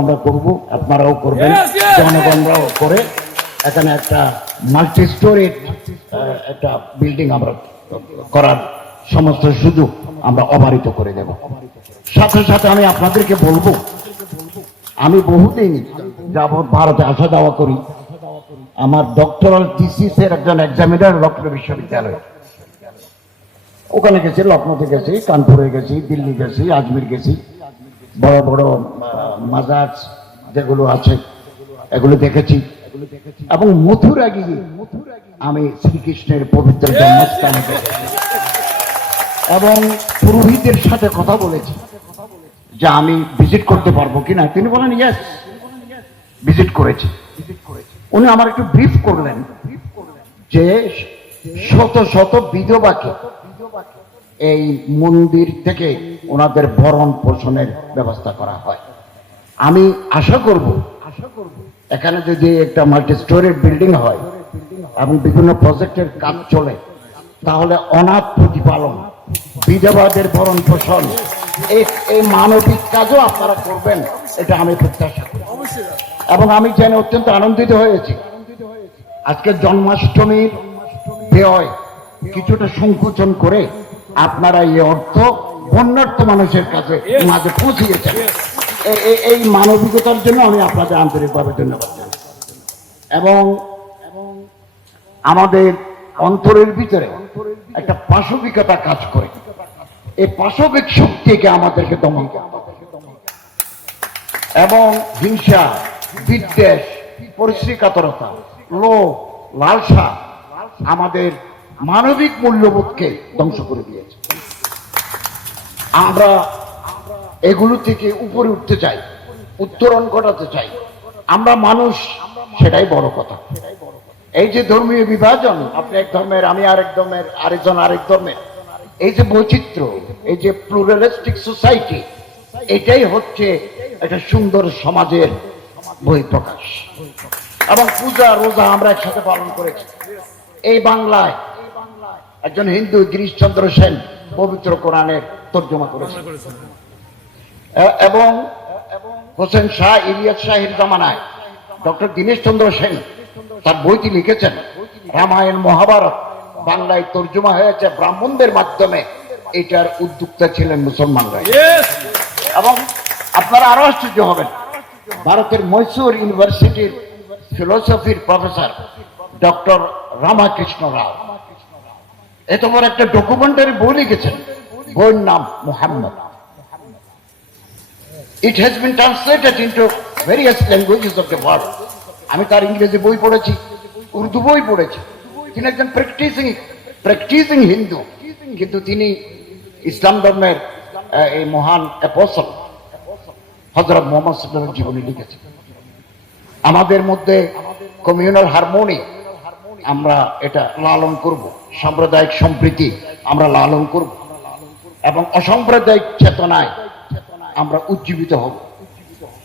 আমরা করব আপনারাও করবেন। জনগণরাও করে। এখানে একটা মাল্টি স্টোরেজ একটা বিল্ডিং আমরা করার সমস্ত সুযোগ আমরা অবারিত করে দেব। সাথে সাথে আমি আপনাদেরকে বলব আমি বহুদিন যাবৎ ভারতে আসা যাওয়া করি। আমার ডক্টরাল থিসিস এর একজন এক্সামিনার লখনৌ বিশ্ববিদ্যালয়। ওখানে গেছি লখনৌতে গেছি কানপুরে গেছি দিল্লি গেছি আজমির গেছি। বড় বড় মাজার যেগুলো আছে, এগুলো দেখেছি। এবং মথুরা গিয়ে আমি শ্রীকৃষ্ণের পবিত্র জন্মস্থানে এবং পুরোহিতের সাথে কথা বলেছি, যে আমি ভিজিট করতে পারব কিনা। তিনি বলেন ইয়েস ভিজিট করেছি। উনি আমার একটু ব্রিফ করলেন, যে শত শত বিধবাকে এই মন্দির থেকে ওনাদের ভরণ পোষণের ব্যবস্থা করা হয়। আমি আশা করব, এখানে যদি একটা মাল্টি স্টোরের বিল্ডিং হয় এবং বিভিন্ন প্রজেক্টের কাজ চলে, তাহলে অনাথ প্রতিপালন, বিধবাদের ভরণ পোষণ, এই মানবিক কাজও আপনারা করবেন, এটা আমি প্রত্যাশা করি। এবং আমি জেনে অত্যন্ত আনন্দিত হয়েছি। আজকে জন্মাষ্টমীর ব্যয় কিছুটা সংকোচন করে আপনারা এই অর্থ বন্যার্থ মানুষের কাছে মাঝে পৌঁছিয়েছেন এই মানবিকতার জন্য আমি আপনাদের আন্তরিকভাবে ধন্যবাদ জানাই। এবং আমাদের অন্তরের ভিতরে একটা পাশবিকতা কাজ করে। এই পাশবিক শক্তিকে আমাদেরকে দমন করতে এবং হিংসা বিদ্বেষ পরিশ্রীকাতরতা লোভ লালসা আমাদের মানবিক মূল্যবোধকে ধ্বংস করে দিয়েছে। আমরা এগুলো থেকে উপরে উঠতে চাই, উত্তরণ ঘটাতে চাই। আমরা মানুষ, সেটাই বড় কথা। এই যে ধর্মীয় বিভাজন, আপনি এক ধর্মের, আমি আরেক ধর্মের, আরেকজন আরেক ধর্মের। এই যে বৈচিত্র্য, এই যে প্লুরালিস্টিক সোসাইটি এটাই হচ্ছে একটা সুন্দর সমাজের বহিঃপ্রকাশ। এবং পূজা, রোজা আমরা একসাথে পালন করেছি। এই বাংলায় একজন হিন্দু গিরিশচন্দ্র সেন পবিত্র কোরআনের তর্জমা করেছেন এবং হোসেন শাহ ইলিয়াস শাহের জামানায় ডক্টর দীনেশ চন্দ্র সেন তার বইটি লিখেছেন রামায়ণ মহাভারত বাংলায় তর্জমা হয়েছে ব্রাহ্মণদের মাধ্যমে এটার উদ্যোক্তা ছিলেন মুসলমানরা. এবং আপনারা আরও আশ্চর্য হবেন ভারতের মৈসুর ইউনিভার্সিটির ফিলোসফির প্রফেসর ডক্টর রামাকৃষ্ণ রাও এত একটা ডকুমেন্টারি বই লিখেছেন। বইয়ের নাম Muhammad. It has been translated into various languages of the world আমি তার ইংরেজি বই পড়েছি, উর্দু বই পড়েছি। তিনি একজন প্র্যাকটিসিং প্র্যাকটিসিং হিন্দু। কিন্তু তিনি ইসলাম ধর্মের এই মহান অ্যাপোসল হজরত মোহাম্মদ সাল্লামের জীবনী লিখেছেন। আমাদের মধ্যে কমিউনাল হারমোনি আমরা এটা লালন করব। সাম্প্রদায়িক সম্প্রীতি আমরা লালন করব। এবং অসাম্প্রদায়িক চেতনায় আমরা উজ্জীবিত হব।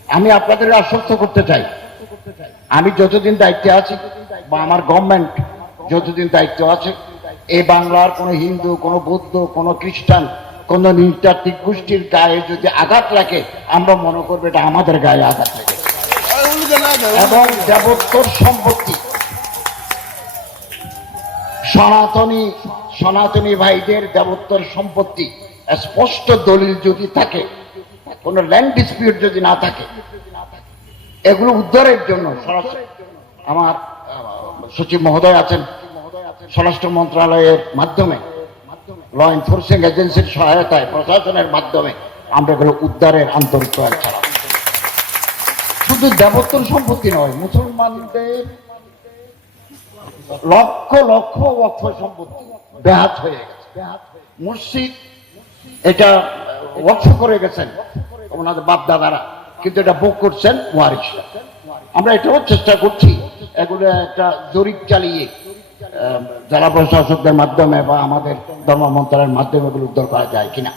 আমি আপনাদের আশ্বস্ত করতে চাই। আমি যতদিন দায়িত্বে আছি বা আমার গভর্নমেন্ট যতদিন দায়িত্ব আছে এই বাংলার কোনো হিন্দু কোনো বৌদ্ধ কোনো খ্রিস্টান কোনো নৃতাত্ত্বিক গোষ্ঠীর গায়ে যদি আঘাত লাগে আমরা মনে করব এটা আমাদের গায়ে আঘাত লাগে এবং দেবোত্তর সম্পত্তি সনাতনী সনাতনী ভাইদের দেবোত্তর সম্পত্তি। স্পষ্ট দলিল যদি থাকে, কোনো ল্যান্ড ডিসপিউট যদি না থাকে, এগুলো উদ্ধারের জন্য আমার সচিব মহোদয় আছেন। স্বরাষ্ট্র মন্ত্রণালয়ের মাধ্যমে ল এনফোর্সিং এজেন্সির সহায়তায়, প্রশাসনের মাধ্যমে আমরা এগুলো উদ্ধারের আন্তরিক চালাব শুধু দেবত্তর সম্পত্তি নয়, মুসলমানদের লক্ষ লক্ষ লক্ষ সম্পত্তি ব্যাহাত হয়ে গেছে। মসজিদ, এটা ওয়াকফ করে গেছেন ওনাদের বাপ দাদারা কিন্তু এটা বুক করছেন ওয়ারিসরা আমরা এটাও চেষ্টা করছি, এগুলো একটা জরিপ চালিয়ে জেলা প্রশাসকদের মাধ্যমে বা আমাদের ধর্ম মন্ত্রণালয়ের মাধ্যমে এগুলো উদ্ধার করা যায় কিনা।